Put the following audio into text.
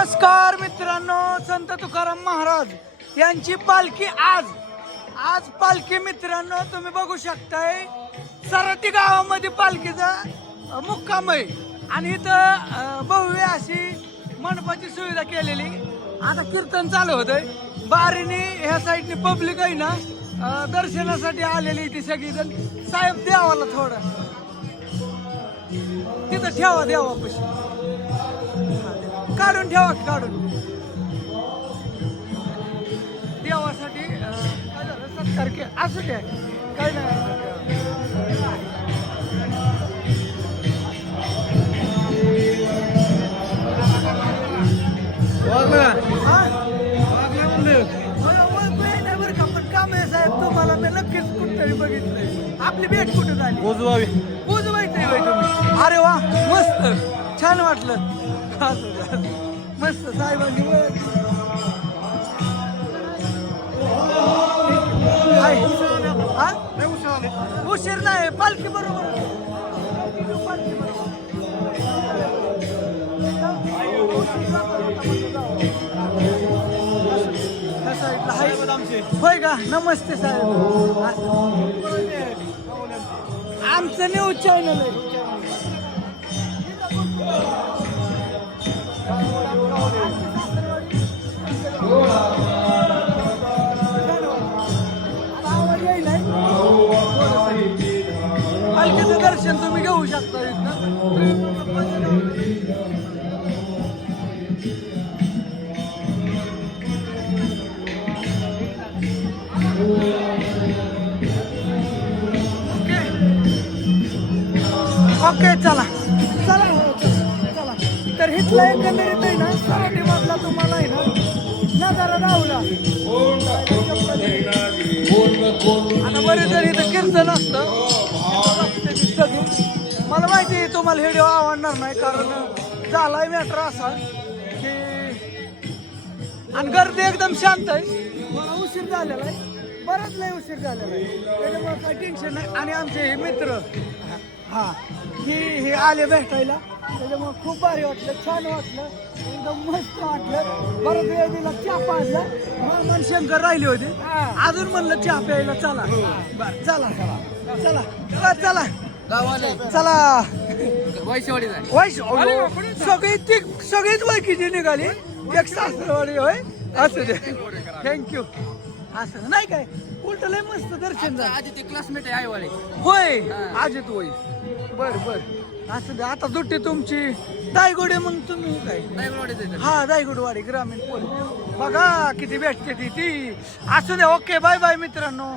नमस्कार मित्रांनो संत तुकाराम महाराज यांची पालखी आज आज पालखी मित्रांनो तुम्ही बघू शकताय. सरटी गावामध्ये पालखीचा मुक्काम आहे आणि इथं भव्य अशी मंडपाची सुविधा केलेली. आता कीर्तन चालू होतंय. बारीने ह्या साईडने पब्लिक आहे ना दर्शनासाठी आलेली ती सगळीजण. साहेब द्यावाला थोडं. तिथं ठेवा देवापाशी काढून ठेवा काढून. देवासाठी काय झालं? असं काय काय नाही पण काम आहे साहेब तुम्हाला मी नक्कीच कुठतरी बघितलंय. आपली भेट कुठे झाली? बाई तुम्ही. अरे वा मस्त. छान वाटलं मस्त साहेबांनी हाय. उशीर नाही पालखी बरोबर पालखी बरोबर. हाय. होय का नमस्ते साहेब आमचं न्यूज चॅनल आहे पालखीचं दर्शन तुम्ही घेऊ शकता ओके. चला. चला चला. तर हिथला एकंदरीत आहे ना सराठी मधला तुम्हाला आहे ना नजारा राहुला आता बरेच जर इथं कीर्तन असतं. माहिती तुम्हाला व्हिडिओ आवडणार नाही कारण झालाय मॅटर असा की आणि गर्दी एकदम शांत आहे. मला उशीर झालेला आहे. बराच नाही उशीर झालेला आहे. त्याच्यामुळे काही टेन्शन नाही. आणि आमचे हे मित्र हा हे हे आले भेटायला. त्याच्यामुळे खूप भारी वाटलं छान वाटलं. एकदम मस्त वाटलं. बराच वेळ दिला चहा पाजला. मग मन शंकर राहिली होती. अजून म्हणलं चहा प्यायला चला. बरं चला. चला. चला चला. चला. वैश सगळी ती सगळीच वैकीची निघाली. एक सासरवाडी होय? असू दे. थँक्यू असं नाही काय? उलट लय मस्त दर्शन झालं. क्लासमेट आहे आईवाले. होय? अजित होय. बर बर. असं दे. आता दुट्टी तुमची. दायगुडे मग तुम्ही काय? हा दायगुडवाडी ग्रामीण पोलीस. बघा किती भेटते ती ती. असू दे. ओके बाय बाय मित्रांनो.